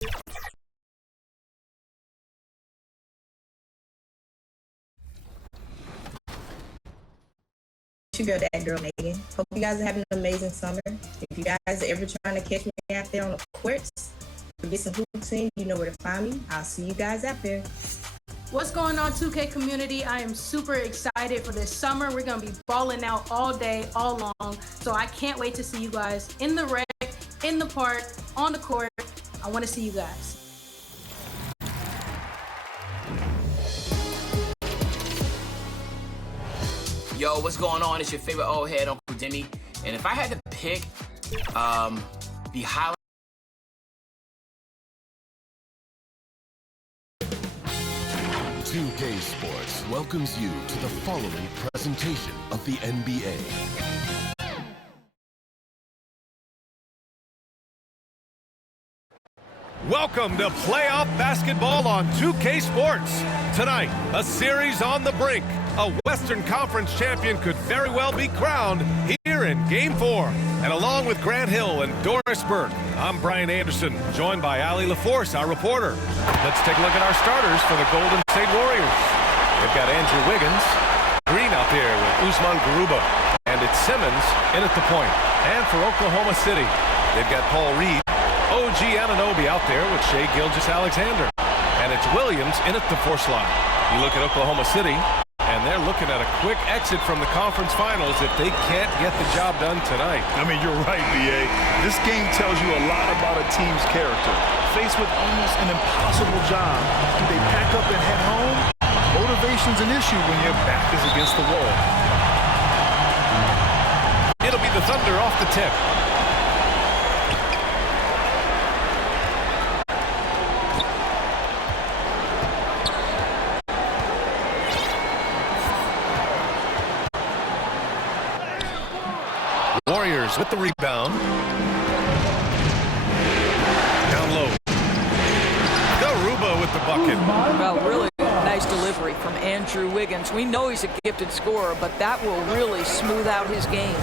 It's your girl, that girl Megan. Hope you guys are having an amazing summer. If you guys are ever trying to catch me out there on the courts or get some hoops in, you know where to find me. I'll see you guys out there. What's going on, 2K community? I am super excited for this summer. We're going to be balling out all day, all long. So I can't wait to see you guys in the rec, in the park, on the court. I want to see you guys. Yo, what's going on? It's your favorite old head, Uncle Demi. And if I had to pick the highlight. 2K Sports welcomes you to the following presentation of the NBA. Welcome to playoff basketball on 2K Sports. Tonight, a series on the brink. A Western Conference champion could very well be crowned here in Game 4. And along with Grant Hill and Doris Burke, I'm Brian Anderson, joined by Allie LaForce, our reporter. Let's take a look at our starters for the Golden State Warriors. They've got Andrew Wiggins, Green out there with Usman Garuba, and it's Simmons in at the point. And for Oklahoma City, they've got Paul Reed, OG Anunoby out there with Shai Gilgeous-Alexander. And it's Williams in at the 4 slot. You look at Oklahoma City, and they're looking at a quick exit from the conference finals if they can't get the job done tonight. I mean, you're right, B.A. This game tells you a lot about a team's character. Faced with almost an impossible job, do they pack up and head home? Motivation's an issue when your back is against the wall. It'll be the Thunder off the tip. Warriors with the rebound. Down low. Garuba with the bucket. Well, really nice delivery from Andrew Wiggins. We know he's a gifted scorer, but that will really smooth out his game.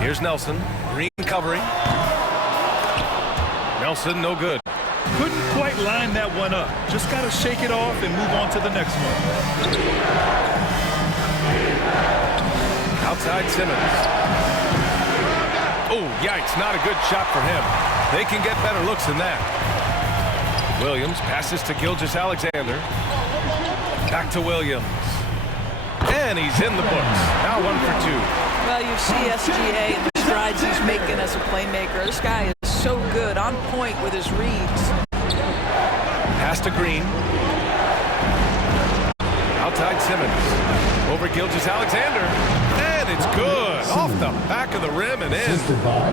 Here's Nelson. Green covering. Nelson, no good. Couldn't quite line that one up. Just got to shake it off and move on to the next one. Outside Simmons. Oh, yikes, not a good shot for him. They can get better looks than that. Williams passes to Gilgeous-Alexander. Back to Williams. And he's in the books. Now 1 for 2. Well, you see SGA and the strides he's making as a playmaker. This guy is so good, on point with his reads. Pass to Green. Outside Simmons. Over Gilgeous-Alexander. And it's good. Off the back of the rim and in. Assisted by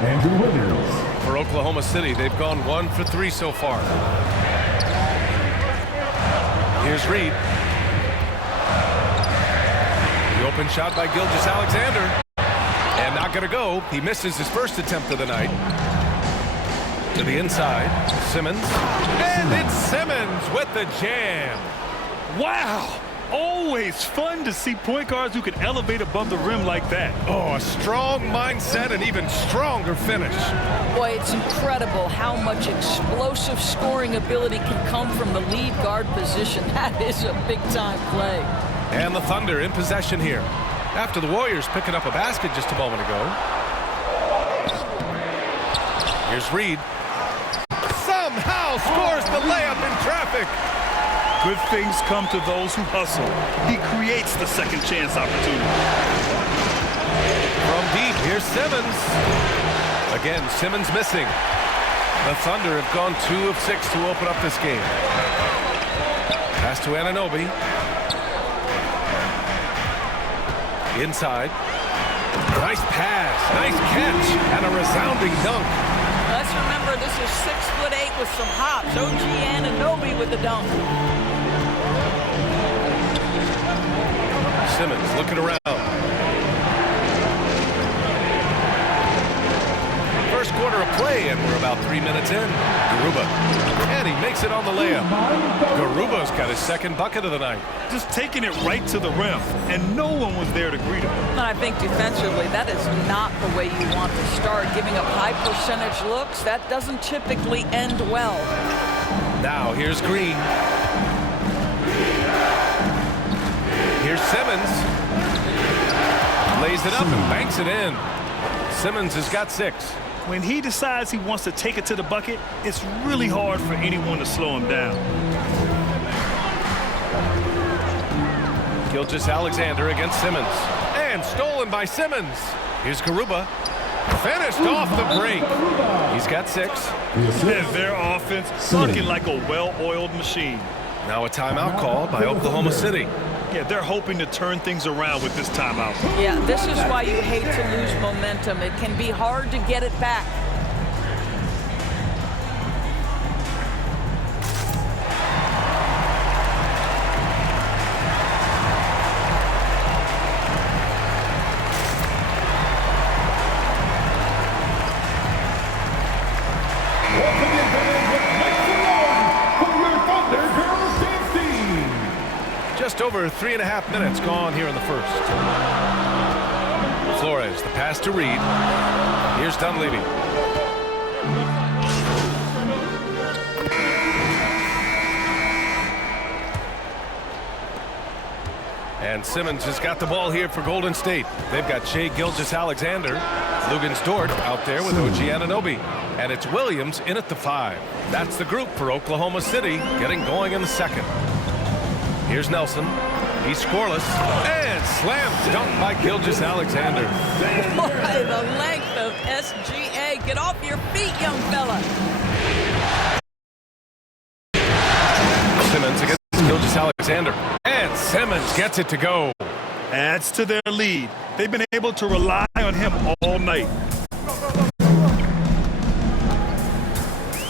Andrew Wiggins. For Oklahoma City, they've gone 1 for 3 so far. Here's Reed. The open shot by Gilgeous-Alexander. And not going to go. He misses his first attempt of the night. To the inside. Simmons. And it's Simmons with the jam. Wow! Always fun to see point guards who can elevate above the rim like that. Oh, a strong mindset and even stronger finish. Boy, it's incredible how much explosive scoring ability can come from the lead guard position. That is a big-time play. And the Thunder in possession here. After the Warriors picking up a basket just a moment ago. Here's Reed. Somehow scores the layup in traffic. Good things come to those who hustle. He creates the second chance opportunity. From deep, here's Simmons. Again, Simmons missing. The Thunder have gone 2 of 6 to open up this game. Pass to Anunoby. Inside. Nice pass, nice catch, and a resounding dunk. Let's remember this is 6'8" with some hops. OG Anunoby with the dunk. Simmons looking around. First quarter of play, and we're about 3 minutes in. Garuba. And he makes makes it on the layup. Garuba's got his second bucket of the night. Just taking it right to the rim, and no one was there to greet him. And I think defensively, that is not the way you want to start. Giving up high percentage looks, that doesn't typically end well. Now here's Green. Here's Simmons. Lays it up and banks it in. Simmons has got 6. When he decides he wants to take it to the bucket, it's really hard for anyone to slow him down. Gilgeous-Alexander against Simmons. And stolen by Simmons. Here's Garuba. Finished off the break. He's got 6. And their offense looking like a well-oiled machine. Now a timeout called by Oklahoma City. Yeah, they're hoping to turn things around with this timeout. Yeah, this is why you hate to lose momentum. It can be hard to get it back. Just over 3.5 minutes gone here in the first. Flores, the pass to Reed. Here's Dunleavy. And Simmons has got the ball here for Golden State. They've got Shai Gilgeous-Alexander, Luguentz-Dort out there with OG Anunoby. And it's Williams in at the 5. That's the group for Oklahoma City getting going in the second. Here's Nelson. He's scoreless. And slam dunk by Gilgeous-Alexander. Boy, the length of SGA. Get off your feet, young fella. Simmons against Gilgeous-Alexander. And Simmons gets it to go. Adds to their lead. They've been able to rely on him all night.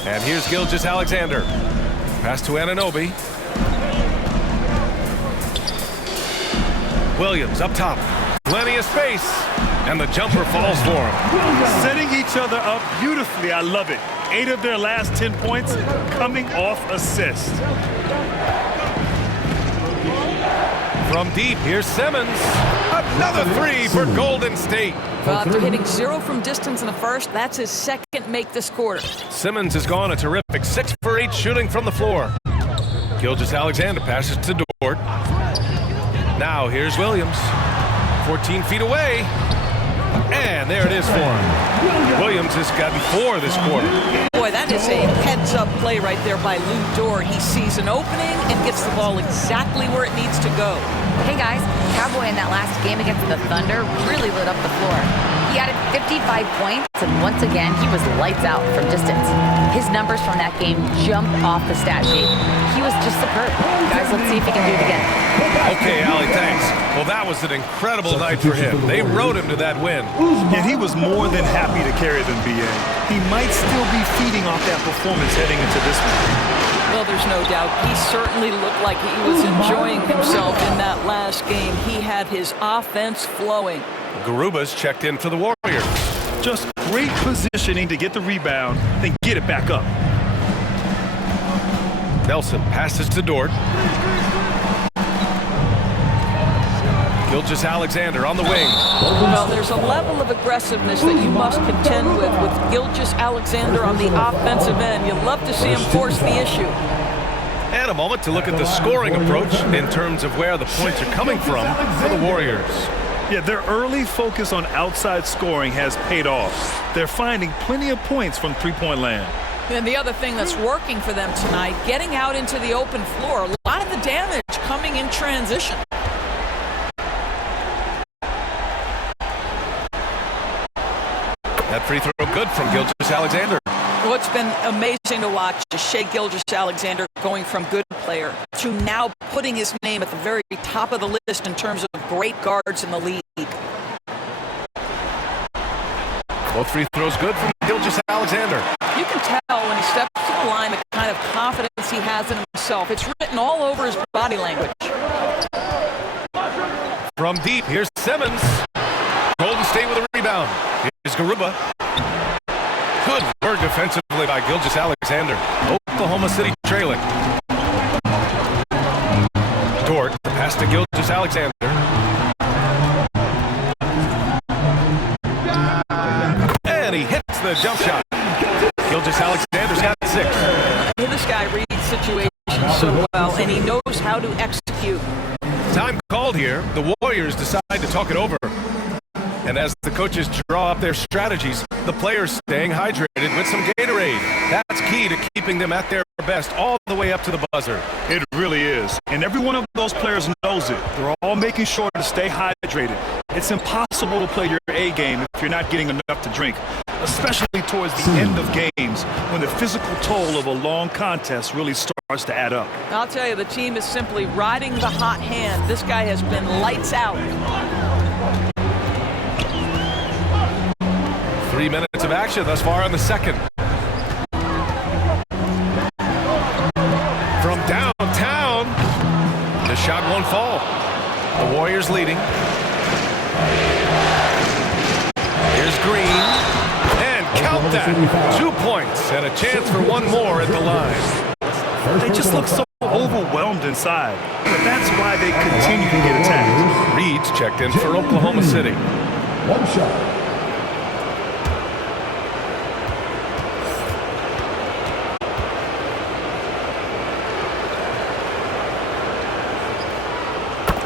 And here's Gilgeous-Alexander. Pass to Anunoby. Williams up top. Plenty of space. And the jumper falls for him. Setting each other up beautifully. I love it. 8 of their last 10 points coming off assists. From deep, here's Simmons. Another 3 for Golden State. Well, after hitting 0 from distance in the first, that's his second make this quarter. Simmons has gone a terrific 6 for 8 shooting from the floor. Gilgeous-Alexander passes to Dort. Now here's Williams. 14 feet away. And there it is for him. Williams has gotten 4 this quarter. Boy, that is a heads-up play right there by Lou Dort. He sees an opening and gets the ball exactly where it needs to go. Hey guys, Cowboy in that last game against the Thunder really lit up the floor. He added 55 points, and once again, he was lights out from distance. His numbers from that game jumped off the stat sheet. He was just superb. Guys, let's see if he can do it again. Okay, Allie, thanks. Well, that was an incredible night for him. They rode him to that win. And he was more than happy to carry them, BA. He might still be feeding off that performance heading into this one. Well, there's no doubt. He certainly looked like he was enjoying himself in that last game. He had his offense flowing. Garuba's checked in for the Warriors. Just great positioning to get the rebound, then get it back up. Nelson passes to Dort. Gilgeous-Alexander on the wing. Well, there's a level of aggressiveness that you must contend with Gilgeous-Alexander on the offensive end. You'd love to see him force the issue. And a moment to look at the scoring approach in terms of where the points are coming from for the Warriors. Yeah, their early focus on outside scoring has paid off. They're finding plenty of points from three-point land. And the other thing that's working for them tonight, getting out into the open floor. A lot of the damage coming in transition. That free throw good from Gilgeous-Alexander. What's been amazing to watch is Shai Gilgeous-Alexander going from good player to now putting his name at the very top of the list in terms of great guards in the league. Both free throws good from Gilgeous-Alexander. You can tell when he steps to the line the kind of confidence he has in himself. It's written all over his body language. From deep, here's Simmons. Golden State with a rebound. Here's Garuba. Good work defensively by Gilgeous-Alexander. Oklahoma City trail. to Gilgeous-Alexander. And he hits the jump shot. Gilgeous-Alexander's got 6. This guy reads situations so well, and he knows how to execute. Time called here. The Warriors decide to talk it over. And as the coaches draw up their strategies, the players staying hydrated with some Gatorade. That's key to keeping them at their best all the way up to the buzzer. It really is. And every one of those players knows it. They're all making sure to stay hydrated. It's impossible to play your A game if you're not getting enough to drink, especially towards the end of games when the physical toll of a long contest really starts to add up. I'll tell you, the team is simply riding the hot hand. This guy has been lights out. 3 minutes of action thus far in the second. From downtown, the shot won't fall. The Warriors leading. Here's Green, and count that. 2 points and a chance for one more at the line. They just look so overwhelmed inside, but that's why they continue to get attacked. Reed's checked in for Oklahoma City. One shot.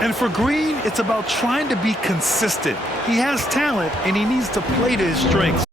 And for Green, it's about trying to be consistent. He has talent, and he needs to play to his strengths.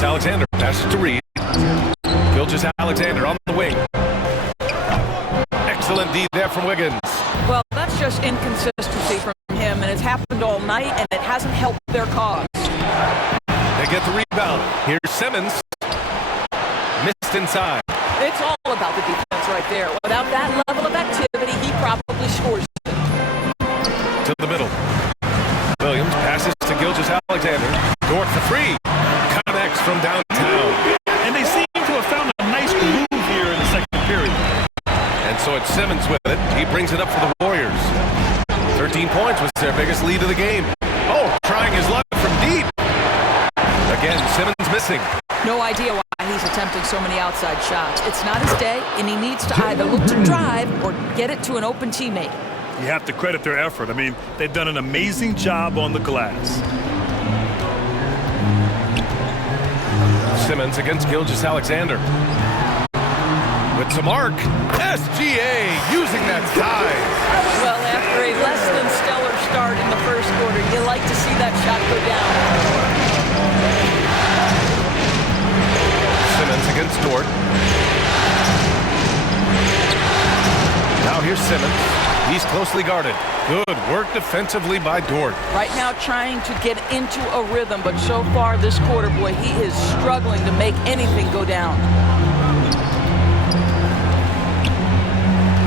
Alexander passes to Reed. Gilgeous-Alexander on the wing. Excellent D there from Wiggins. Well, that's just inconsistency from him, and it's happened all night, and it hasn't helped their cause. They get the rebound. Here's Simmons. Missed inside. It's all about the defense right there. Without that level of activity, he probably scores it. To the middle. Williams passes to Gilgeous-Alexander. Dort for 3. Connects from downtown. And they seem to have found a nice groove here in the second period. And so it's Simmons with it. He brings it up for the Warriors. 13 points was their biggest lead of the game. Oh, trying his luck from deep. Again, Simmons missing. No idea why he's attempting so many outside shots. It's not his day, and he needs to either look to drive or get it to an open teammate. You have to credit their effort. I mean, they've done an amazing job on the glass. Simmons against Gilgeous-Alexander. With some arc. SGA using that size. Well, after a less than stellar start in the first quarter, you like to see that shot go down. Simmons against Dort. Now here's Simmons. He's closely guarded. Good work defensively by Dort. Right now trying to get into a rhythm, but so far this quarter, boy, he is struggling to make anything go down.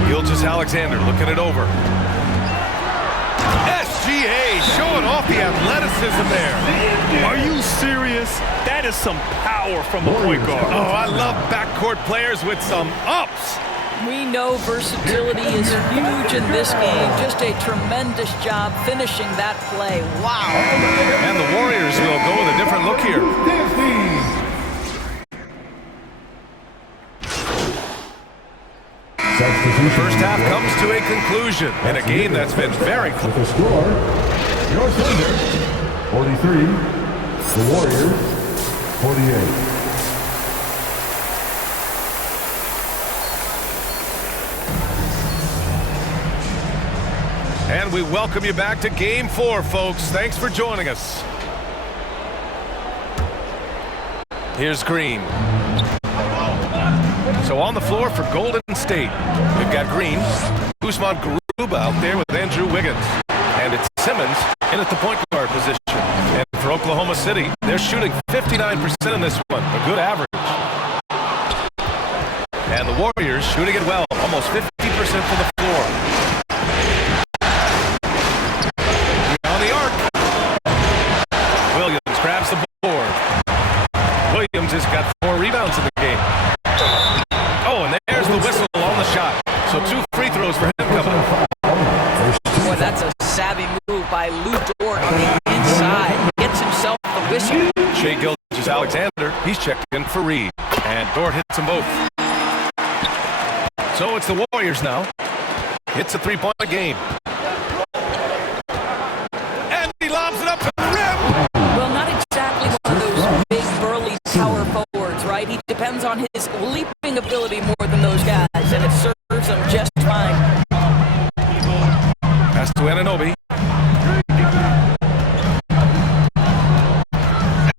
Gilgeous-Alexander looking it over. SGA showing off the athleticism there. Are you serious? That is some power from a point guard. Oh, I love backcourt players with some ups. We know versatility is huge in this game. Just a tremendous job finishing that play. Wow. And the Warriors will go with a different look here. First half comes to a conclusion in a game that's been very close. With the score, your Thunder, 43, the Warriors, 48. And we welcome you back to Game 4, folks. Thanks for joining us. Here's Green. So on the floor for Golden State, we've got Green, Usman Garuba out there with Andrew Wiggins, and it's Simmons in at the point guard position. And for Oklahoma City, they're shooting 59% in this one, a good average. And the Warriors shooting it well, almost 50% from the floor. On the arc, Williams grabs the board. Williams has got 4 rebounds in the game. Oh, and there's the whistle on the shot. So 2 free throws for him coming up. Boy, that's a savvy move by Lou Dort on the inside. Gets himself the whistle. Shai Gilgeous-Alexander, he's checked in for Reed. And Dort hits them both. So it's the Warriors now. It's a 3-point game. And he lobs it up to the rim. Well, not exactly one of those big, burly power forwards, right? He depends on his leaping ability more than those guys, and it serves him just fine. Pass to Anunoby.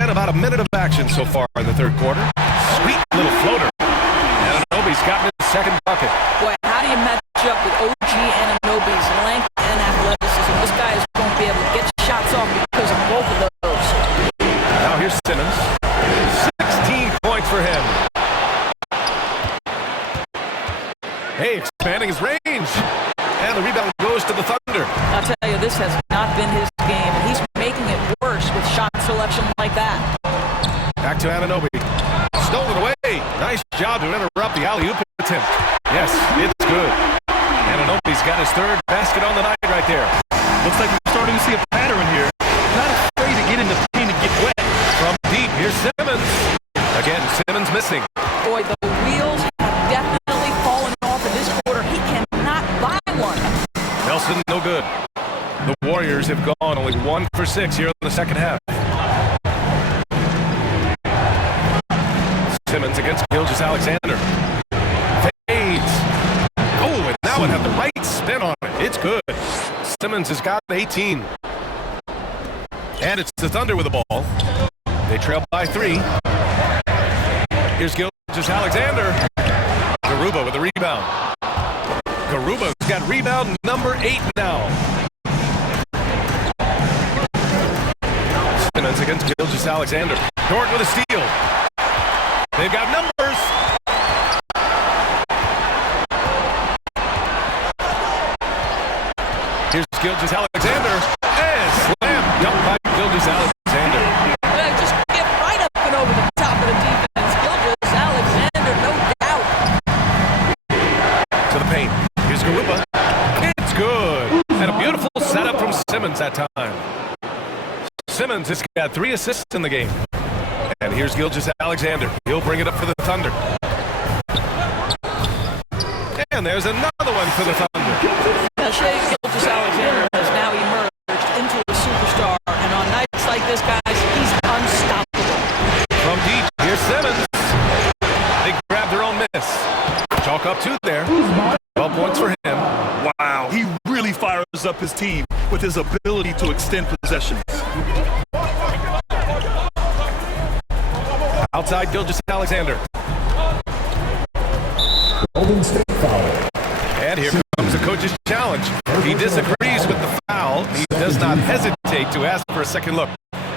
And about a minute of action so far in the third quarter. Sweet little floater. Anunoby's gotten his second bucket. Boy, how do you match up with OG Anunoby's length and athleticism? This guy is going to be able to get shots off because of both of those. Now here's Simmons. 16 points for him. Hey, expanding his range. And the rebound goes to the Thunder. I'll tell you, this has not been his game, and he's making it worse with shot selection like that. Back to Anunoby. Stolen away. Nice job to interrupt the alley-oop attempt. Yes, it's good. Anunoby's got his 3rd basket on the night right there. Looks like we're starting to see a pattern here. Not afraid to get in the paint and get wet. From deep, here's Simmons. Again, Simmons missing. Boy, the wheels have definitely fallen off in this quarter. He cannot buy one. Nelson, no good. The Warriors have gone only 1 for 6 here in the second half. Simmons against Gilgeous-Alexander. Fades. Oh, and now it had the right spin on it. It's good. Simmons has got 18. And it's the Thunder with the ball. They trail by 3. Here's Gilgeous-Alexander. Garuba with the rebound. Garuba's got rebound number 8 now. Simmons against Gilgeous-Alexander. Dort with a steal. They've got numbers. Here's Gilgeous-Alexander. And slam dunk by Gilgeous-Alexander. Well, just get right up and over the top of the defense. Gilgeous-Alexander, no doubt. To the paint. Here's Garuba. It's good. And a beautiful setup from Simmons that time. Simmons has got 3 assists in the game. And here's Gilgeous-Alexander. He'll bring it up for the Thunder. And there's another one for the Thunder. Shai Gilgeous-Alexander has now emerged into a superstar. And on nights like this, guys, he's unstoppable. From deep, here's Simmons. They grab their own miss. Chalk up 2 there. 12 points for him. Wow, he really fires up his team with his ability to extend possessions. Outside Gilgeous-Alexander. Golden State foul. And here comes the coach's challenge. He disagrees with the foul. He does not hesitate to ask for a second look.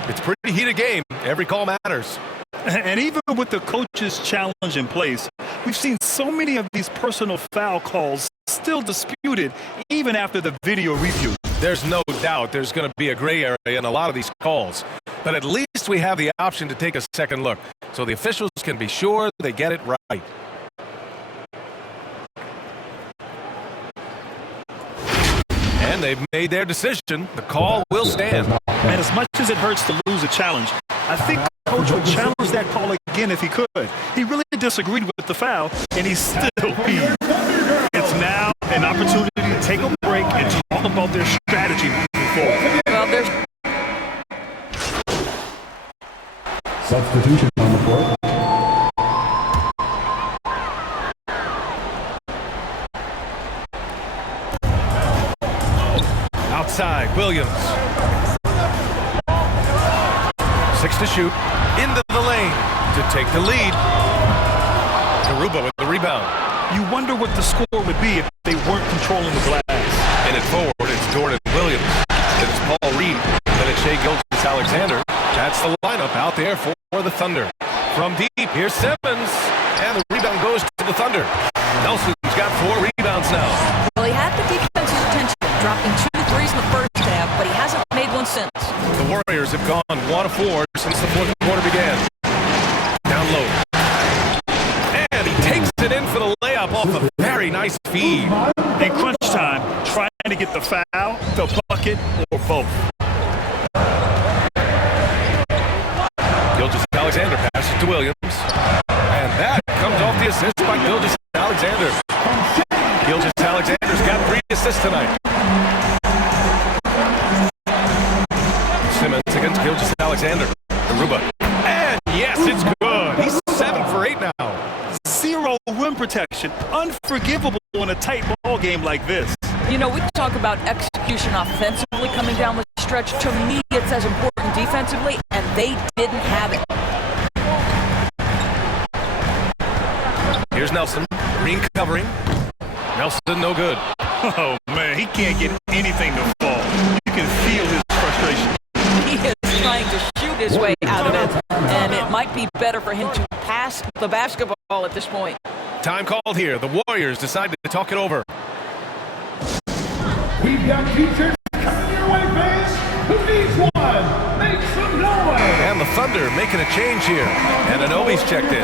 It's a pretty heated game. Every call matters. And even with the coach's challenge in place, we've seen so many of these personal foul calls still disputed even after the video review. There's no doubt there's going to be a gray area in a lot of these calls. But at least we have the option to take a second look, so the officials can be sure they get it right. And they've made their decision. The call will stand. And as much as it hurts to lose a challenge, I think Coach would challenge that call again if he could. He really disagreed with the foul, and he's still peeved. It's now an opportunity to take a break and talk about their strategy moving forward. Well, there's Substitution on the court. Outside, Williams. 6 to shoot. Into the lane to take the lead. Garuba with the rebound. You wonder what the score would be if they weren't controlling the glass. In it forward, it's Jordan Williams. Then it's Paul Reed. Then it's Shai Gilgeous-Alexander. That's the lineup out there for the Thunder. From deep, here's Simmons. And the rebound goes to the Thunder. Nelson's got 4 rebounds now. Well, he had the defense's attention, dropping 2 threes in the first half, but he hasn't made one since. The Warriors have gone 1 of 4 since the fourth quarter began. Down low. And he takes it in for the layup off a very nice feed. In crunch time, trying to get the foul, the bucket, or both. Gilgeous-Alexander passes to Williams. And that comes off the assist by Gilgeous-Alexander. Gilgeous-Alexander's got 3 assists tonight. Simmons against Gilgeous-Alexander. Garuba. And yes, it's good. He's 7 for 8 now. 0 rim protection. Unforgivable in a tight ball game like this. You know, we talk about execution offensively coming down the stretch. To me, it's as important defensively, and they didn't have it. Here's Nelson. Green covering. Nelson, no good. Oh, man, he can't get anything to fall. You can feel his frustration. He is trying to shoot his way out of it, and it might be better for him to pass the basketball at this point. Time called here. The Warriors decided to talk it over. We've got teachers coming your way, fans. Who needs one? Make some noise. And the Thunder making a change here. And Anobi's checked in.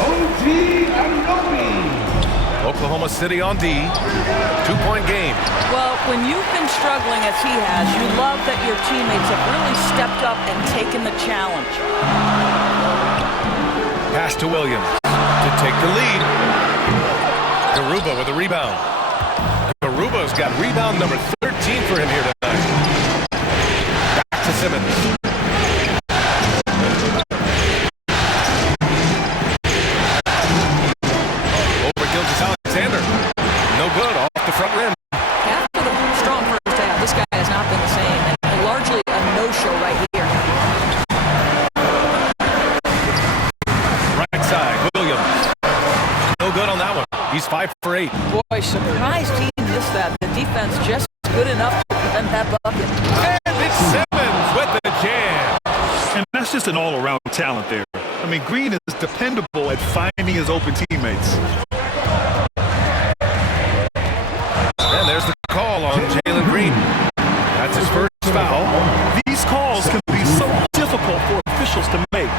OG Anobi. Oklahoma City on D. 2-point game. Well, when you've been struggling as he has, you love that your teammates have really stepped up and taken the challenge. Pass to Williams to take the lead. Garuba with a rebound. Garuba's got rebound number 13 for him here tonight. Back to Simmons. Over Gilgeous-Alexander. No good off the front rim. After the strong first half, this guy has not been the same, and largely a no-show right here. Right side, Williams. No good on that one. He's 5 for 8. Boy, surprised he missed that. The defense just good enough to prevent that bucket. And it's Simmons with the jam. And that's just an all-around talent there. I mean, Green is dependable at finding his open teammates. And there's the call on Jalen Green. That's his first foul. These calls can be so difficult for officials to make.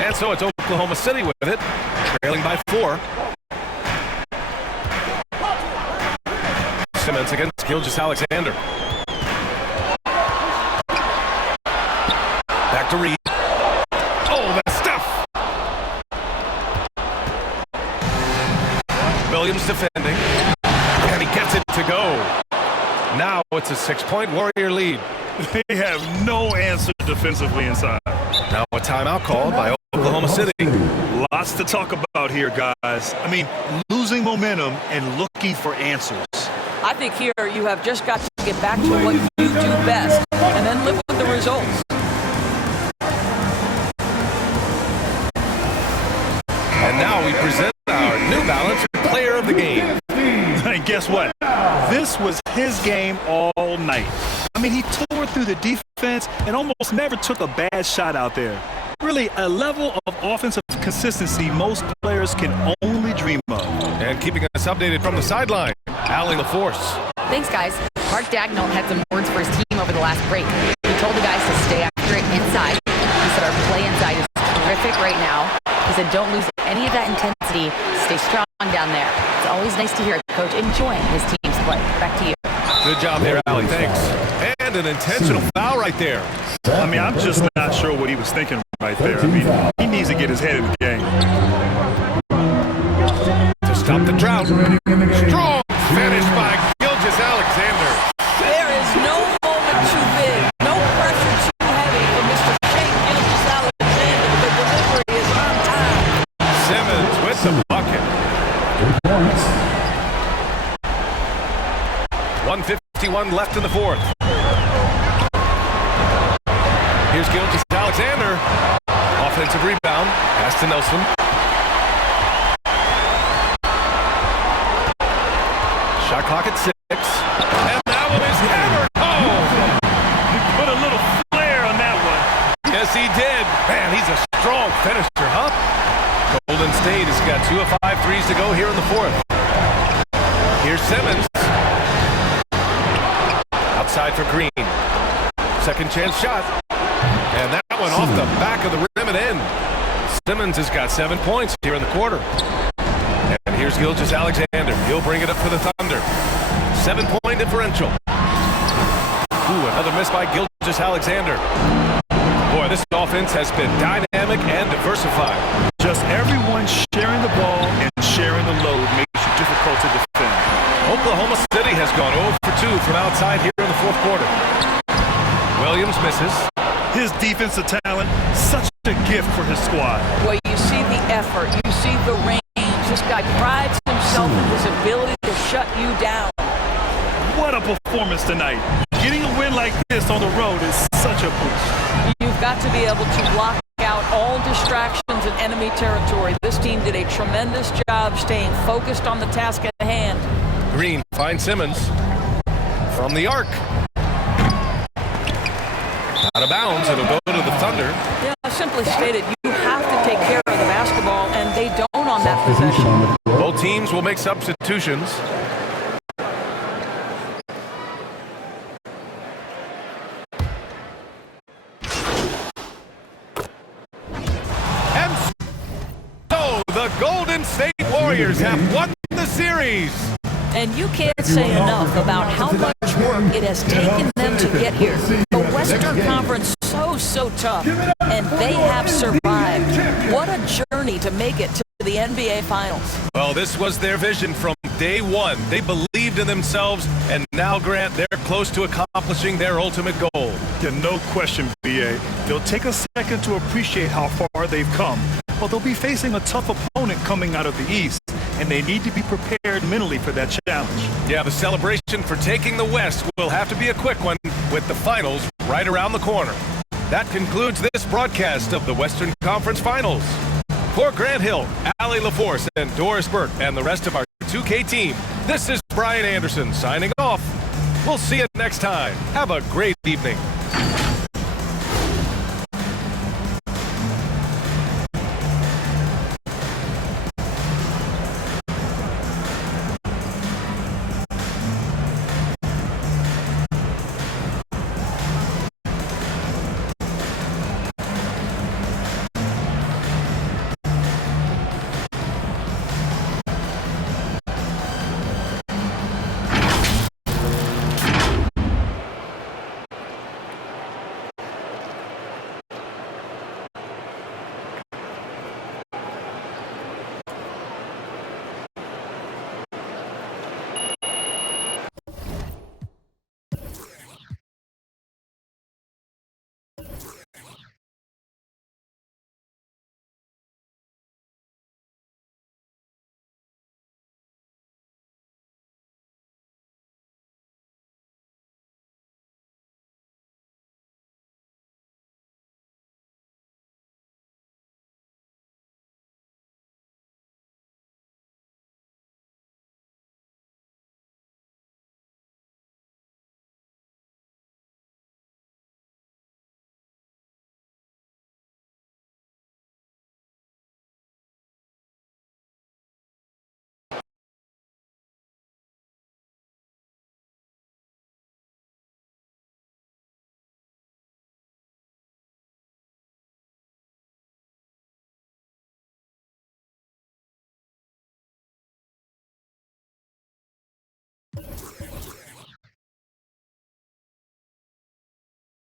And so it's Oklahoma City with it, trailing by 4. Simmons against Gilgeous-Alexander. Back to Reed. Oh, that's stuff! Williams defending. And he gets it to go. Now it's a 6-point Warrior lead. They have no answer defensively inside. Now a timeout called by Oklahoma City. Lots to talk about here, guys. I mean, losing momentum and looking for answers. I think here you have just got to get back to what you do best and then live with the results. And now we present our New Balance Player of the Game. And guess what? This was his game all night. I mean, he tore through the defense and almost never took a bad shot out there. Really, a level of offensive consistency most players can only dream of. And keeping us updated from the sideline, Allie LaForce. Thanks, guys. Mark Dagnall had some words for his team over the last break. He told the guys to stay after it inside. He said our play inside is terrific right now. He said don't lose any of that intensity. Stay strong down there. It's always nice to hear a coach enjoying his team's play. Back to you. Good job there, Allie. Thanks. And an intentional foul right there. I mean, I'm just not sure what he was thinking right there. I mean, he needs to get his head in the game. Stop the drought. Strong finish by Gilgeous Alexander. There is no moment too big, no pressure too heavy for Mr. Shea Gilgeous-Alexander. The delivery is on time. Simmons with the bucket. 1:51 left in the fourth. Here's Gilgeous-Alexander. Offensive rebound. Pass to Nelson. Shot clock at 6. And that one is hammered home. He put a little flair on that one. Yes, he did. Man, he's a strong finisher, huh? Golden State has got 2 of 5 threes to go here in the fourth. Here's Simmons. Outside for Green. Second chance shot. And that one off the back of the rim and in. Simmons has got 7 points here in the quarter. And here's Gilgeous-Alexander. He'll bring it up for the Thunder. 7-point differential. Ooh, another miss by Gilgeous-Alexander. Boy, this offense has been dynamic and diversified. Just everyone sharing the ball and sharing the load makes it difficult to defend. Oklahoma City has gone 0 for 2 from outside here in the fourth quarter. Williams misses. His defensive talent, such a gift for his squad. Well, you see the effort, you see the range. This guy prides himself in his ability to shut you down. What a performance tonight. Getting a win like this on the road is such a boost. You've got to be able to block out all distractions in enemy territory. This team did a tremendous job staying focused on the task at hand. Green finds Simmons from the arc. Out of bounds, it'll go to the Thunder. Yeah, simply stated, you have to take care of the basketball, and they don't on that possession. Both teams will make substitutions. And so the Golden State Warriors have won the series. And you can't say enough about how much work it has taken them to get here. The Western Conference so tough, and they have survived. What a journey to make it to the NBA Finals. Well, this was their vision from day one. They believed in themselves, and now, Grant, they're close to accomplishing their ultimate goal. Yeah, no question, BA. They'll take a second to appreciate how far they've come, but they'll be facing a tough opponent coming out of the East, and they need to be prepared mentally for that challenge. Yeah, the celebration for taking the West will have to be a quick one with the finals right around the corner. That concludes this broadcast of the Western Conference Finals. For Grant Hill, Allie LaForce, and Doris Burke, and the rest of our 2K team, this is Brian Anderson signing off. We'll see you next time. Have a great evening.